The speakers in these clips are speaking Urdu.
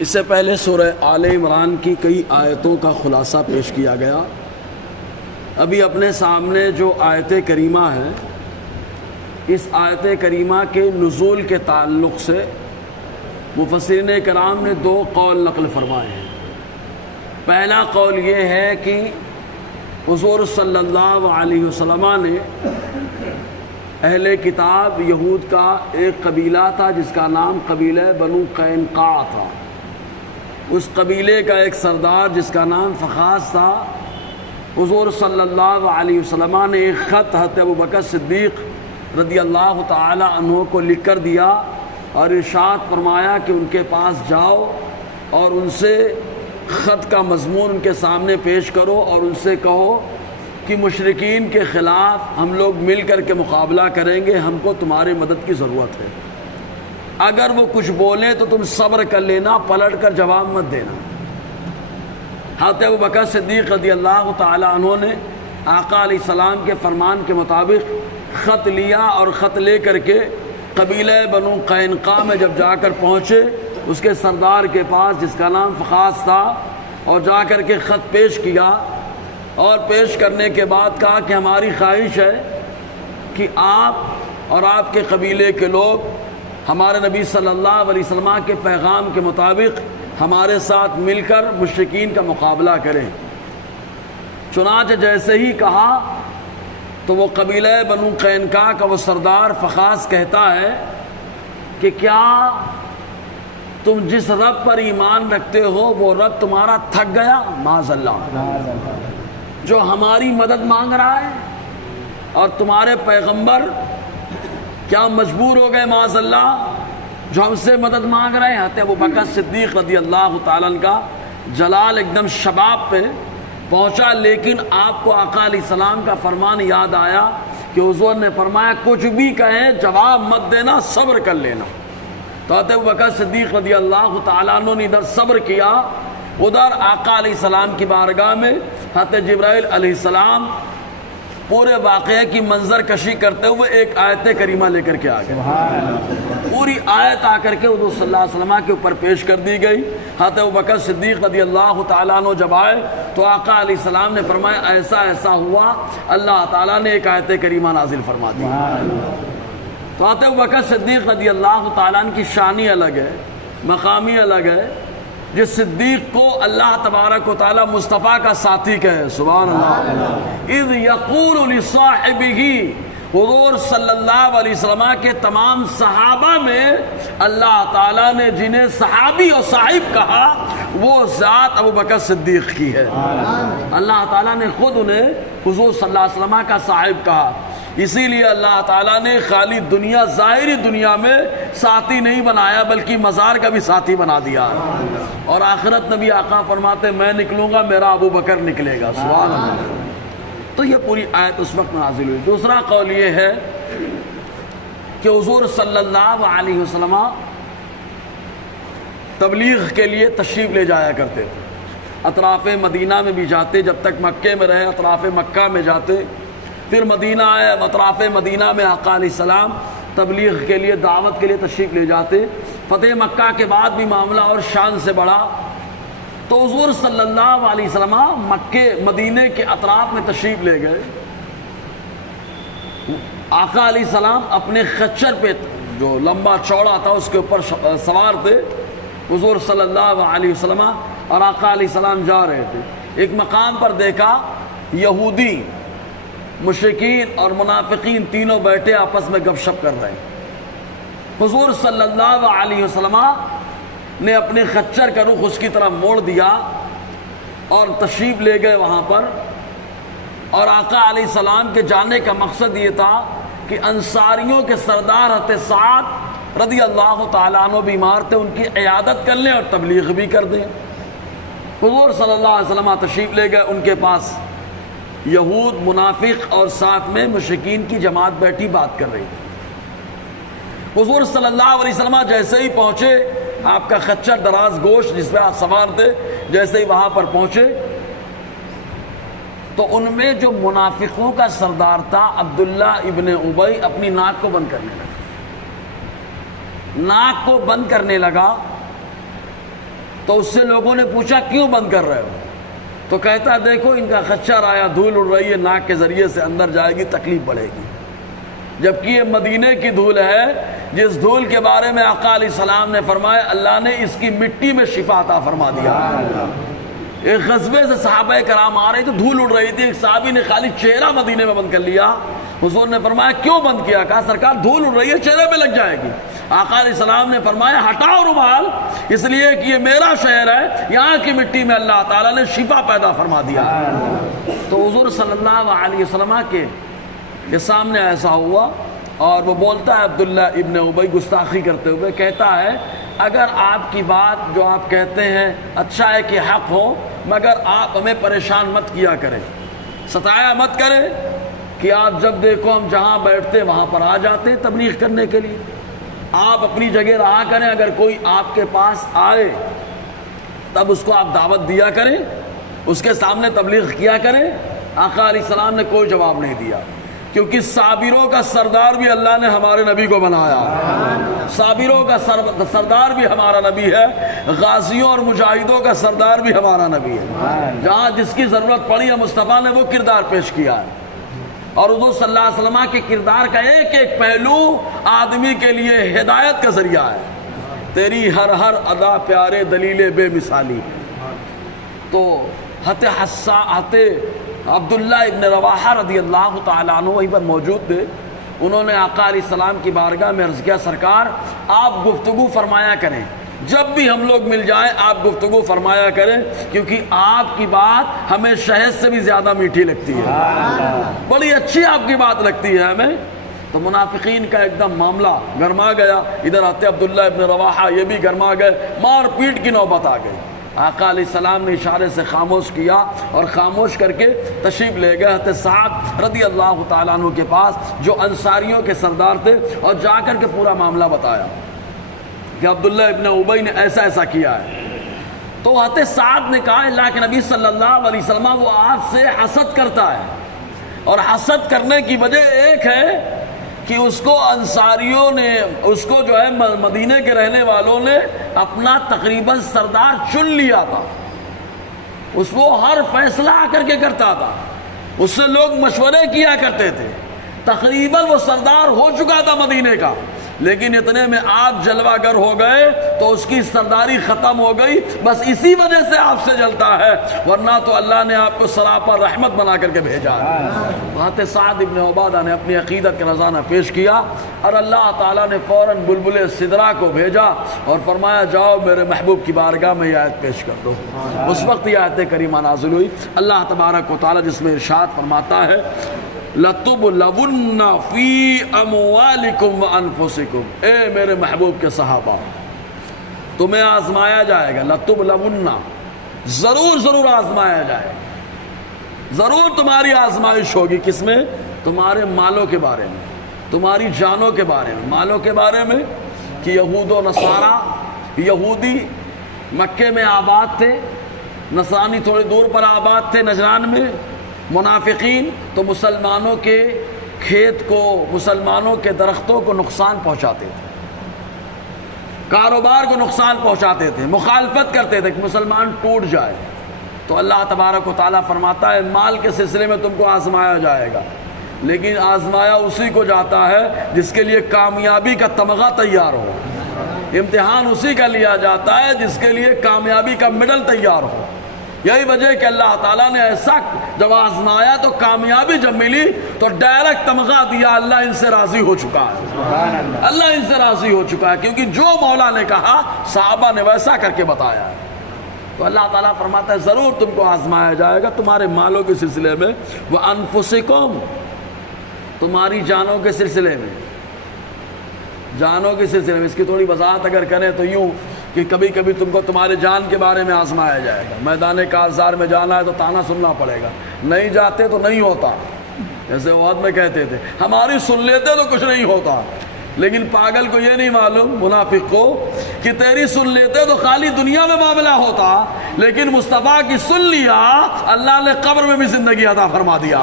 اس سے پہلے سورہ آل عمران کی کئی آیتوں کا خلاصہ پیش کیا گیا۔ ابھی اپنے سامنے جو آیت کریمہ ہے، اس آیت کریمہ کے نزول کے تعلق سے مفسرین کرام نے دو قول نقل فرمائے ہیں۔ پہلا قول یہ ہے کہ حضور صلی اللہ علیہ وسلم نے اہل کتاب یہود کا ایک قبیلہ تھا جس کا نام قبیلہ بنو قینقاع تھا، اس قبیلے کا ایک سردار جس کا نام فخاص تھا۔ حضور صلی اللہ علیہ وسلم نے ایک خط حضرت ابوبکر صدیق رضی اللہ تعالی عنہ کو لکھ کر دیا اور ارشاد فرمایا کہ ان کے پاس جاؤ اور ان سے خط کا مضمون ان کے سامنے پیش کرو اور ان سے کہو کہ مشرکین کے خلاف ہم لوگ مل کر کے مقابلہ کریں گے، ہم کو تمہاری مدد کی ضرورت ہے۔ اگر وہ کچھ بولیں تو تم صبر کر لینا، پلٹ کر جواب مت دینا۔ حضرت ابوبکر صدیق رضی اللہ تعالی عنہ نے آقا علیہ السلام کے فرمان کے مطابق خط لیا اور خط لے کر کے قبیلہ بنو قینقاع میں جب جا کر پہنچے اس کے سردار کے پاس جس کا نام فخاص تھا، اور جا کر کے خط پیش کیا اور پیش کرنے کے بعد کہا کہ ہماری خواہش ہے کہ آپ اور آپ کے قبیلے کے لوگ ہمارے نبی صلی اللہ علیہ وسلم کے پیغام کے مطابق ہمارے ساتھ مل کر مشرکین کا مقابلہ کریں۔ چنانچہ جیسے ہی کہا تو وہ قبیلہ بنو قینقاع کا وہ سردار فخاص کہتا ہے کہ کیا تم جس رب پر ایمان رکھتے ہو وہ رب تمہارا تھک گیا؟ معاذ اللہ، جو ہماری مدد مانگ رہا ہے، اور تمہارے پیغمبر کیا مجبور ہو گئے معاذ اللہ جو ہم سے مدد مانگ رہے ہیں؟ حضرت ابوبکر صدیق رضی اللہ تعالیٰ عنہ کا جلال ایک دم شباب پہ پہنچا، لیکن آپ کو آقا علیہ السلام کا فرمان یاد آیا کہ حضور نے فرمایا کچھ بھی کہیں جواب مت دینا، صبر کر لینا۔ تو حضرت ابوبکر صدیق رضی اللہ تعالیٰ عنہ نے ادھر صبر کیا، ادھر آقا علیہ السلام کی بارگاہ میں حضرت جبرائیل علیہ السلام پورے واقعے کی منظر کشی کرتے ہوئے ایک آیت کریمہ لے کر کے آ گئے۔ پوری آیت آ کر کے حضور صلی اللہ علیہ وسلم کے اوپر پیش کر دی گئی۔ حضرت ابوبکر صدیق رضی اللہ تعالیٰ عنہ جب آئے تو آقا علیہ السلام نے فرمایا ایسا ایسا ہوا، اللہ تعالیٰ نے ایک آیت کریمہ نازل فرما دی۔ تو حضرت ابوبکر صدیق رضی اللہ تعالیٰ عنہ کی شانی الگ ہے، مقامی الگ ہے۔ جس صدیق کو اللہ تبارک و تعالیٰ مصطفیٰ کا ساتھی کہے، سبحان اللہ، اذ یقول لصاحبہ، حضور صلی اللہ علیہ وسلم کے تمام صحابہ میں اللہ تعالیٰ نے جنہیں صحابی اور صاحب کہا وہ ذات ابوبکر صدیق کی ہے۔ اللہ تعالیٰ نے خود انہیں حضور صلی اللہ علیہ وسلم کا صاحب کہا، اسی لیے اللہ تعالیٰ نے خالی دنیا ظاہری دنیا میں ساتھی نہیں بنایا بلکہ مزار کا بھی ساتھی بنا دیا، اور آخرت نبی آقا فرماتے میں نکلوں گا میرا ابو بکر نکلے گا، سبحان اللہ۔ تو یہ پوری آیت اس وقت نازل ہوئی۔ دوسرا قول یہ ہے کہ حضور صلی اللہ علیہ وسلم تبلیغ کے لیے تشریف لے جایا کرتے تھے، اطراف مدینہ میں بھی جاتے، جب تک مکے میں رہے اطراف مکہ میں جاتے، پھر مدینہ آئے، اطراف مدینہ میں آقا علیہ السلام تبلیغ کے لیے دعوت کے لیے تشریف لے جاتے۔ فتح مکہ کے بعد بھی معاملہ اور شان سے بڑھا، تو حضور صلی اللہ علیہ وسلم مکے مدینہ کے اطراف میں تشریف لے گئے۔ آقا علیہ السلام اپنے خچر پہ جو لمبا چوڑا تھا اس کے اوپر سوار تھے، حضور صلی اللہ علیہ وسلم اور آقا علیہ السلام جا رہے تھے۔ ایک مقام پر دیکھا یہودی، مشرکین اور منافقین تینوں بیٹھے آپس میں گپ شپ کر رہے ہیں۔ حضور صلی اللہ علیہ وسلم نے اپنے خچر کا رخ اس کی طرف موڑ دیا اور تشریف لے گئے وہاں پر، اور آقا علیہ السلام کے جانے کا مقصد یہ تھا کہ انصاریوں کے سردار حضرت سعد رضی اللہ تعالیٰ عنہ بیمار تھے، ان کی عیادت کر لیں اور تبلیغ بھی کر دیں۔ حضور صلی اللہ علیہ وسلم تشریف لے گئے، ان کے پاس یہود، منافق اور ساتھ میں مشرکین کی جماعت بیٹھی بات کر رہی تھی۔ حضور صلی اللہ علیہ وسلم جیسے ہی پہنچے، آپ کا خچر دراز گوشت جس پہ آپ سوار تھے، جیسے ہی وہاں پر پہنچے تو ان میں جو منافقوں کا سردار تھا عبداللہ ابن ابی اپنی ناک کو بند کرنے لگا، تو اس سے لوگوں نے پوچھا کیوں بند کر رہے ہو؟ تو کہتا دیکھو ان کا خچر آیا، دھول اڑ رہی ہے، ناک کے ذریعے سے اندر جائے گی، تکلیف بڑھے گی، جبکہ یہ مدینے کی دھول ہے جس دھول کے بارے میں آقا علیہ السلام نے فرمایا اللہ نے اس کی مٹی میں شفا عطا فرما دیا۔ ایک غزوے سے صحابہ کرام آ رہے تھے، دھول اڑ رہی تھی، ایک صحابی نے خالی چہرہ مدینے میں بند کر لیا۔ حضور نے فرمایا کیوں بند کیا؟ کہا سرکار دھول اڑ رہی ہے، چہرے پہ لگ جائے گی۔ آقا علیہ السلام نے فرمایا ہٹاؤ رومال، اس لیے کہ یہ میرا شہر ہے، یہاں کی مٹی میں اللہ تعالیٰ نے شفا پیدا فرما دیا۔ تو حضور صلی اللہ علیہ وسلم کے سامنے ایسا ہوا، اور وہ بولتا ہے عبداللہ ابن ابی گستاخی کرتے ہوئے، کہتا ہے اگر آپ کی بات جو آپ کہتے ہیں اچھا ہے کہ حق ہو، مگر آپ ہمیں پریشان مت کیا کریں، ستایا مت کریں کہ آپ جب دیکھو ہم جہاں بیٹھتے وہاں پر آ جاتے تبلیغ کرنے کے لیے۔ آپ اپنی جگہ رہا کریں، اگر کوئی آپ کے پاس آئے تب اس کو آپ دعوت دیا کریں، اس کے سامنے تبلیغ کیا کریں۔ آقا علیہ السلام نے کوئی جواب نہیں دیا، کیونکہ صابروں کا سردار بھی اللہ نے ہمارے نبی کو بنایا، صابروں کا سردار بھی ہمارا نبی ہے، غازیوں اور مجاہدوں کا سردار بھی ہمارا نبی ہے۔ جہاں جس کی ضرورت پڑی ہے مصطفیٰ نے وہ کردار پیش کیا ہے، اور حضور صلی اللہ علیہ وسلم کے کردار کا ایک ایک پہلو آدمی کے لیے ہدایت کا ذریعہ ہے۔ تیری ہر ہر ادا پیارے دلیل بے مثالی۔ تو حضرت عبداللہ ابن رواحہ رضی اللہ تعالیٰ عنہ وہیں پر موجود تھے، انہوں نے آقا علیہ السلام کی بارگاہ میں عرض کیا سرکار آپ گفتگو فرمایا کریں، جب بھی ہم لوگ مل جائیں آپ گفتگو فرمایا کریں، کیونکہ آپ کی بات ہمیں شہد سے بھی زیادہ میٹھی لگتی ہے، بڑی اچھی آپ کی بات لگتی ہے ہمیں۔ تو منافقین کا ایک دم معاملہ گرما گیا، ادھر آتے عبداللہ ابن رواحہ یہ بھی گرما گئے، مار پیٹ کی نوبت آ گئی۔ آقا علیہ السلام نے اشارے سے خاموش کیا اور خاموش کر کے تشریف لے گئے حضرت سعد رضی اللہ تعالیٰ عنہ کے پاس جو انصاریوں کے سردار تھے، اور جا کر کے پورا معاملہ بتایا کہ عبداللہ ابن ابی نے ایسا ایسا کیا ہے۔ تو حضرت سعد نے کہا اللہ کے نبی صلی اللہ علیہ وسلم وہ آپ سے حسد کرتا ہے، اور حسد کرنے کی وجہ ایک ہے کہ اس کو انصاریوں نے، اس کو جو ہے مدینے کے رہنے والوں نے اپنا تقریباً سردار چن لیا تھا، اس وہ ہر فیصلہ آ کر کے کرتا تھا، اس سے لوگ مشورے کیا کرتے تھے، تقریباً وہ سردار ہو چکا تھا مدینے کا، لیکن اتنے میں آپ جلوہ گر ہو گئے تو اس کی سرداری ختم ہو گئی، بس اسی وجہ سے آپ سے جلتا ہے، ورنہ تو اللہ نے آپ کو سراپا رحمت بنا کر کے بھیجا ہے۔ حضرت سعد ابن عبادہ نے اپنی عقیدت کا نذرانہ پیش کیا، اور اللہ تعالیٰ نے فوراً بلبل سدرا کو بھیجا اور فرمایا جاؤ میرے محبوب کی بارگاہ میں یہ آیت پیش کر دو۔ اس وقت یہ آیت کریمہ نازل ہوئی، اللہ تبارک و تعالیٰ جس میں ارشاد فرماتا ہے لَتُبْلَوُنَّ فِي أَمْوَالِكُمْ وَأَنفُسِكُمْ، اے میرے محبوب کے صحابہ تمہیں آزمایا جائے گا، لَتُبْلَوُنَّ ضرور ضرور آزمایا جائے گا، ضرور تمہاری آزمائش ہوگی، کس میں؟ تمہارے مالوں کے بارے میں، تمہاری جانوں کے بارے میں۔ مالوں کے بارے میں کہ یہود و نصارہ، یہودی مکے میں آباد تھے، نصرانی تھوڑے دور پر آباد تھے نجران میں، منافقین تو مسلمانوں کے کھیت کو، مسلمانوں کے درختوں کو نقصان پہنچاتے تھے، کاروبار کو نقصان پہنچاتے تھے، مخالفت کرتے تھے کہ مسلمان ٹوٹ جائے۔ تو اللہ تبارک و تعالیٰ فرماتا ہے مال کے سلسلے میں تم کو آزمایا جائے گا، لیکن آزمایا اسی کو جاتا ہے جس کے لیے کامیابی کا تمغہ تیار ہو، امتحان اسی کا لیا جاتا ہے جس کے لیے کامیابی کا میڈل تیار ہو۔ یہی وجہ ہے کہ اللہ تعالیٰ نے ایسا جب آزمایا تو کامیابی جب ملی تو ڈائریکٹ تمغہ دیا، اللہ ان سے راضی ہو چکا ہے، اللہ ان سے راضی ہو چکا ہے، کیونکہ جو مولا نے کہا صحابہ نے ویسا کر کے بتایا ہے۔ تو اللہ تعالیٰ فرماتا ہے ضرور تم کو آزمایا جائے گا تمہارے مالوں کے سلسلے میں، وَأَنفُسِكُمْ تمہاری جانوں کے سلسلے میں، جانوں کے سلسلے میں۔ اس کی تھوڑی وضاحت اگر کریں تو یوں کہ کبھی کبھی تم کو تمہارے جان کے بارے میں آزمایا جائے گا، میدان کارزار میں جانا ہے تو تانا سننا پڑے گا، نہیں جاتے تو نہیں ہوتا، جیسے احد میں کہتے تھے ہماری سن لیتے تو کچھ نہیں ہوتا، لیکن پاگل کو یہ نہیں معلوم، منافق کو، کہ تیری سن لیتے تو خالی دنیا میں معاملہ ہوتا، لیکن مصطفیٰ کی سن لیا اللہ نے قبر میں بھی زندگی عطا فرما دیا۔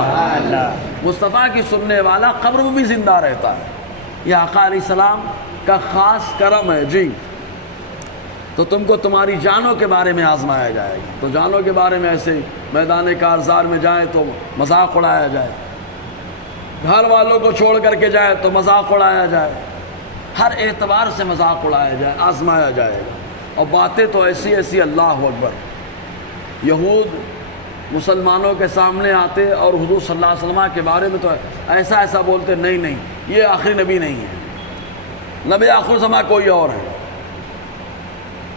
مصطفیٰ کی سننے والا قبر میں بھی زندہ رہتا ہے، یہ آقا علیہ السلام کا خاص کرم ہے۔ جی تو تم کو تمہاری جانوں کے بارے میں آزمایا جائے گا. تو جانوں کے بارے میں ایسے میدان کارزار میں جائیں تو مذاق اڑایا جائے, گھر والوں کو چھوڑ کر کے جائے تو مذاق اڑایا جائے, ہر اعتبار سے مذاق اڑایا جائے, آزمایا جائے گا. اور باتیں تو ایسی ایسی, اللہ اکبر. یہود مسلمانوں کے سامنے آتے اور حضور صلی اللہ علیہ وسلم کے بارے میں تو ایسا ایسا بولتے, نہیں یہ آخری نبی نہیں ہے, نبی آخر زماں کوئی اور ہے.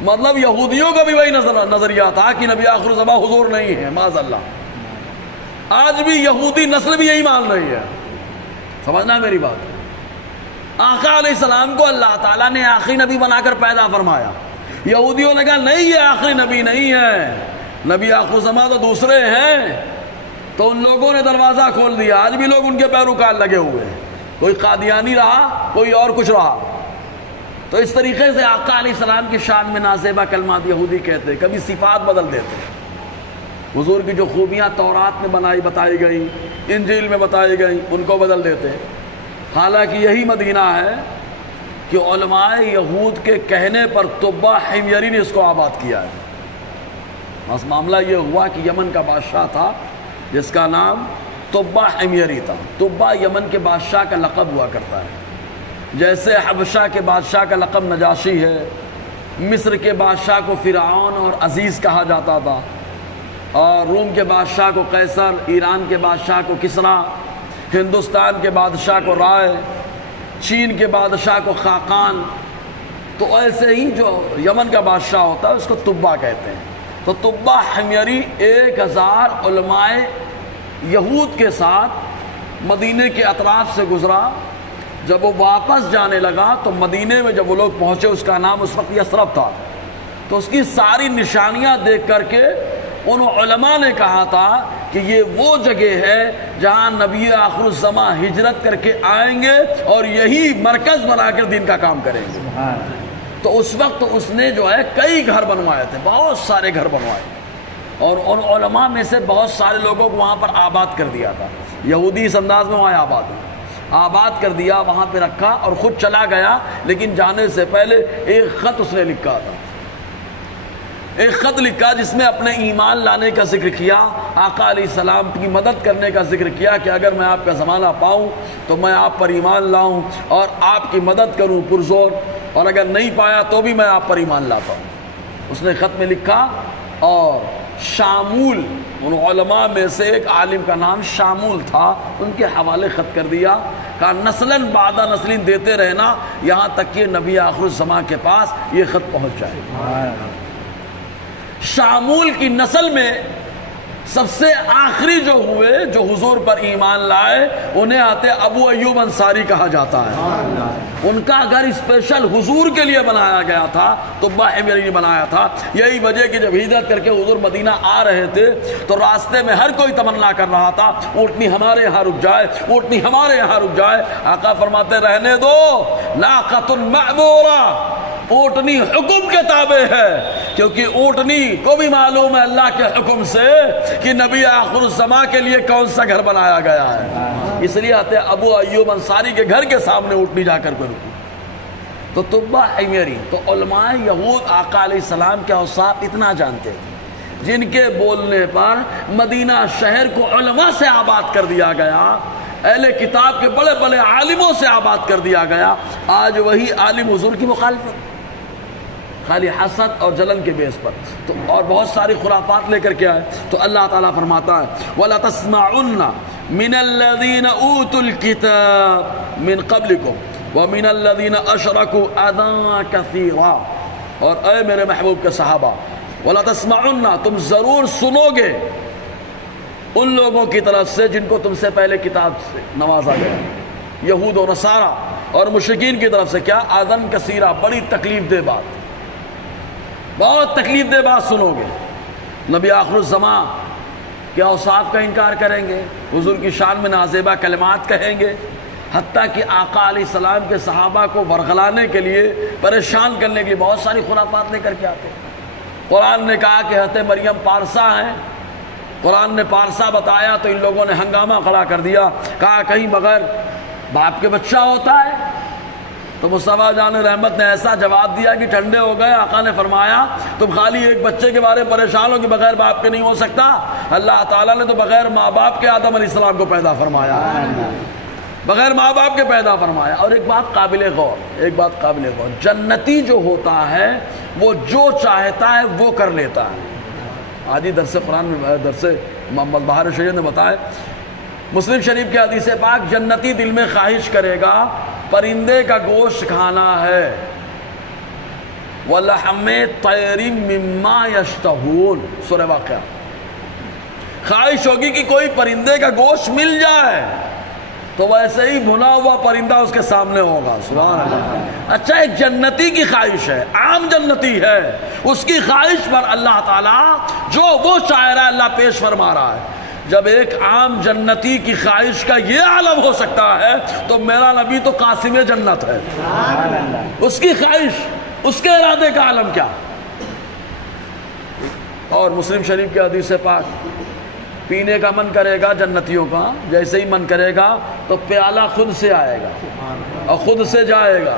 مطلب یہودیوں کا بھی وہی نظریہ تھا کہ نبی آخر زماں حضور نہیں ہے, معاذ اللہ. آج بھی یہودی نسل بھی یہی مان رہی ہے. سمجھنا ہے میری بات. آقا علیہ السلام کو اللہ تعالیٰ نے آخری نبی بنا کر پیدا فرمایا. یہودیوں نے کہا نہیں, یہ آخری نبی نہیں ہے, نبی آخر زمان تو دوسرے ہیں. تو ان لوگوں نے دروازہ کھول دیا. آج بھی لوگ ان کے پیروکار لگے ہوئے ہیں, کوئی قادیانی رہا, کوئی اور کچھ رہا. تو اس طریقے سے آقا علیہ السلام کی شان میں نازیبہ کلمات یہودی کہتے, کبھی صفات بدل دیتے. حضور کی جو خوبیاں تورات میں بتائی گئی, انجیل میں بتائی گئی, ان کو بدل دیتے. حالانکہ یہی مدینہ ہے کہ علماء یہود کے کہنے پر طبہ حمیری نے اس کو آباد کیا ہے. بس معاملہ یہ ہوا کہ یمن کا بادشاہ تھا جس کا نام طبہ حمیری تھا. طبہ یمن کے بادشاہ کا لقب ہوا کرتا ہے. جیسے حبشہ کے بادشاہ کا لقب نجاشی ہے, مصر کے بادشاہ کو فرعون اور عزیز کہا جاتا تھا, اور روم کے بادشاہ کو قیصر, ایران کے بادشاہ کو کسریٰ, ہندوستان کے بادشاہ کو رائے, چین کے بادشاہ کو خاقان. تو ایسے ہی جو یمن کا بادشاہ ہوتا ہے اس کو طبہ کہتے ہیں. تو طبہ حمیری 1000 علماء یہود کے ساتھ مدینے کے اطراف سے گزرا. جب وہ واپس جانے لگا تو مدینے میں جب وہ لوگ پہنچے, اس کا نام اس وقت یثرب تھا, تو اس کی ساری نشانیاں دیکھ کر کے ان علماء نے کہا تھا کہ یہ وہ جگہ ہے جہاں نبی آخر الزماں ہجرت کر کے آئیں گے اور یہی مرکز بنا کر دین کا کام کریں گے. تو اس وقت اس نے جو ہے کئی گھر بنوائے تھے, بہت سارے گھر بنوائے, اور ان علماء میں سے بہت سارے لوگوں کو وہاں پر آباد کر دیا تھا. یہودی اس انداز میں وہاں آباد کر دیا, وہاں پہ رکھا اور خود چلا گیا. لیکن جانے سے پہلے ایک خط اس نے لکھا تھا, ایک خط لکھا جس میں اپنے ایمان لانے کا ذکر کیا, آقا علیہ السلام کی مدد کرنے کا ذکر کیا کہ اگر میں آپ کا زمانہ پاؤں تو میں آپ پر ایمان لاؤں اور آپ کی مدد کروں پرزور, اور اگر نہیں پایا تو بھی میں آپ پر ایمان لاتا ہوں. اس نے خط میں لکھا, اور شامول, ان علماء میں سے ایک عالم کا نام شامول تھا, ان کے حوالے خط کر دیا. کہا نسلاً بعد نسلیں دیتے رہنا یہاں تک کہ نبی آخر الزمان کے پاس یہ خط پہنچ جائے. شامول کی نسل میں سب سے آخری جو ہوئے, جو حضور پر ایمان لائے, انہیں آتے ابو ایوب انصاری کہا جاتا ہے. ان کا گھر اسپیشل حضور کے لیے بنایا گیا تھا, طبہ حمیری نے بنایا تھا. یہی وجہ کہ جب ہجرت کر کے حضور مدینہ آ رہے تھے تو راستے میں ہر کوئی تمنا کر رہا تھا اونٹنی ہمارے یہاں رک جائے, اونٹنی ہمارے یہاں رک جائے. آقا فرماتے رہنے دو, ناقۃ معمورہ, اونٹنی حکم کے تابع ہے, کیونکہ اونٹنی کو بھی معلوم ہے اللہ کے حکم سے کہ نبی آخر الزمان کے لیے کون سا گھر بنایا گیا ہے. اس لیے آتے ابو ایوب انصاری کے گھر کے سامنے اونٹنی جا کر رکی. تو طبہ حمیری, تو علماء یہود آقا علیہ السلام کے اوصاف اتنا جانتے تھے, جن کے بولنے پر مدینہ شہر کو علماء سے آباد کر دیا گیا, اہل کتاب کے بڑے بڑے عالموں سے آباد کر دیا گیا. آج وہی عالم حضور کی مخالفت, خالی حسد اور جلن کے بیس پر, تو اور بہت ساری خرافات لے کر کے آئے. تو اللہ تعالیٰ فرماتا ہے وَلَا تَسْمَعُنَّ مِنَ الَّذِينَ أُوتُوا الْكِتَابَ مِنْ قَبْلِكُمْ وَمِنَ الَّذِينَ أَشْرَكُوا أَذًى كَثِيرًا. اور اے میرے محبوب کے صحابہ, وَلَا تَسْمَعُنَّ, تم ضرور سنو گے ان لوگوں کی طرف سے جن کو تم سے پہلے کتاب سے نوازا گیا, یہود و نصارہ اور مشرکین کی طرف سے. کیا؟ اذًى کثیرہ, بڑی تکلیف دہ بات, بہت تکلیف دہ بات سنو گے. نبی آخر الزمان کے اوصاف کا انکار کریں گے, حضور کی شان میں نازیبہ کلمات کہیں گے, حتیٰ کہ آقا علیہ السلام کے صحابہ کو ورغلانے کے لیے, پریشان کرنے کے لیے بہت ساری خرافات لے کر کے آتے. قرآن نے کہا کہ حضرت مریم پارسا ہیں, قرآن نے پارسا بتایا تو ان لوگوں نے ہنگامہ کھڑا کر دیا, کہا کہیں بغیر باپ کے بچہ ہوتا ہے. تو مصطفیٰ جان رحمت نے ایسا جواب دیا کہ ٹھنڈے ہو گئے۔ آقا نے فرمایا تم خالی ایک بچے کے بارے میں پریشان ہو کہ بغیر باپ کے نہیں ہو سکتا، اللہ تعالیٰ نے تو بغیر ماں باپ کے آدم علیہ السلام کو پیدا فرمایا، بغیر ماں باپ کے پیدا فرمایا۔ اور ایک بات قابل غور، جنتی جو ہوتا ہے وہ جو چاہتا ہے وہ کر لیتا ہے۔ آج ہی درس قرآن میں درس محمد بہار شریف نے بتایا، مسلم شریف کی حدیث پاک، جنتی دل میں خواہش کرے گا پرندے کا گوشت کھانا ہے، وَلَحْمِ طَيْرٍ مِّمَّا يَشْتَهُونَ، سورہ واقعہ۔ خواہش ہوگی کہ کوئی پرندے کا گوشت مل جائے تو ویسے ہی بھنا ہوا پرندہ اس کے سامنے ہوگا، سبحان اللہ۔ اچھا، ایک جنتی کی خواہش ہے، عام جنتی ہے، اس کی خواہش پر اللہ تعالیٰ جو وہ چاہ رہا ہے اللہ پیش فرما رہا ہے۔ جب ایک عام جنتی کی خواہش کا یہ عالم ہو سکتا ہے تو میرا نبی تو قاسم جنت ہے، اس کی خواہش، اس کے ارادے کا عالم کیا۔ اور مسلم شریف کی حدیث پاک، پینے کا من کرے گا جنتیوں کا، جیسے ہی من کرے گا تو پیالہ خود سے آئے گا اور خود سے جائے گا،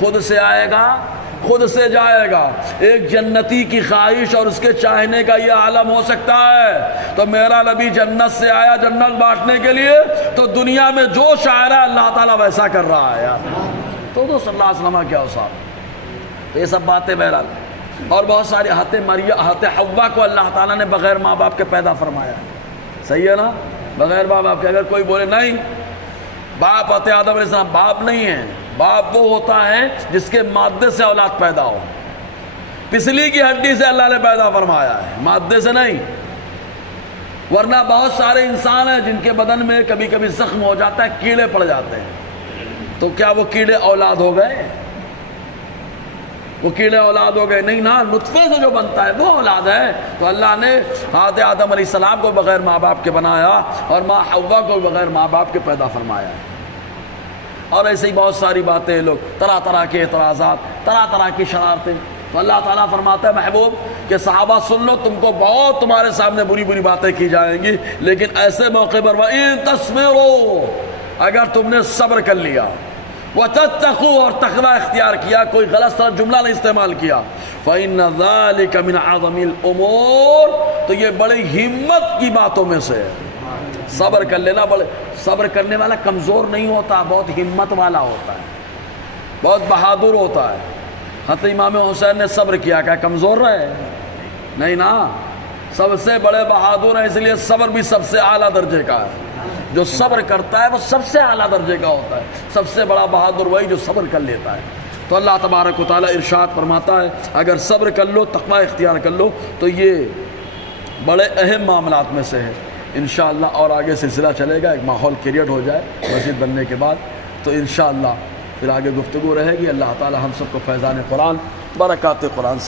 خود سے آئے گا، خود سے جائے گا۔ ایک جنتی کی خواہش اور اس کے چاہنے کا یہ عالم ہو سکتا ہے تو میرا نبی جنت سے آیا جنت بانٹنے کے لیے، تو دنیا میں جو شاعر ہے اللہ تعالیٰ ویسا کر رہا ہے یار۔ تو صلی اللہ علیہ وسلم کیا صاحب، تو یہ سب باتیں بہرحال، اور بہت ساری ہاتھ حوا کو اللہ تعالیٰ نے بغیر ماں باپ کے پیدا فرمایا، صحیح ہے نا، بغیر ماں باپ کے۔ اگر کوئی بولے نہیں باپ آتے آدم علیہ السلام باپ نہیں ہے، باپ وہ ہوتا ہے جس کے مادے سے اولاد پیدا ہو، پسلی کی ہڈی سے اللہ نے پیدا فرمایا ہے، مادے سے نہیں۔ ورنہ بہت سارے انسان ہیں جن کے بدن میں کبھی کبھی زخم ہو جاتا ہے، کیڑے پڑ جاتے ہیں، تو کیا وہ کیڑے اولاد ہو گئے؟ وہ کیڑے اولاد ہو گئے؟ نہیں نا، نطفے سے جو بنتا ہے وہ اولاد ہے۔ تو اللہ نے حضرت آدم علیہ السلام کو بغیر ماں باپ کے بنایا اور ماں حوا کو بغیر ماں باپ کے پیدا فرمایا ہے۔ اور ایسے ہی بہت ساری باتیں، لوگ طرح طرح کے اعتراضات، طرح طرح کی شرارتیں۔ تو اللہ تعالیٰ فرماتا ہے محبوب کہ صحابہ سن لو، تم کو بہت تمہارے سامنے بری بری باتیں کی جائیں گی، لیکن ایسے موقع پر وَإِن تَصْبِرُوا، اگر تم نے صبر کر لیا، وَتَتَّقُوا، اور تقوی اختیار کیا، کوئی غلط جملہ نہیں استعمال کیا، فَإِنَّ ذَلِكَ مِنْ عَظَمِ الْأُمُورِ، تو یہ بڑی ہمت کی باتوں میں سے ہے۔ صبر کر لینا، صبر کرنے والا کمزور نہیں ہوتا، بہت ہمت والا ہوتا ہے، بہت بہادر ہوتا ہے۔ حضرت امام حسین نے صبر کیا، کیا کمزور رہے؟ نہیں نا، سب سے بڑے بہادر ہیں، اس لیے صبر بھی سب سے اعلیٰ درجے کا ہے۔ جو صبر کرتا ہے وہ سب سے اعلیٰ درجے کا ہوتا ہے، سب سے بڑا بہادر وہی جو صبر کر لیتا ہے۔ تو اللہ تبارک و تعالیٰ ارشاد فرماتا ہے اگر صبر کر لو، تقوی اختیار کر لو، تو یہ بڑے اہم معاملات میں سے ہے انشاءاللہ۔ اور آگے سلسلہ چلے گا، ایک ماحول کریٹ ہو جائے مسجد بننے کے بعد، تو انشاءاللہ پھر آگے گفتگو رہے گی۔ اللہ تعالیٰ ہم سب کو فیضان قرآن، برکات قرآن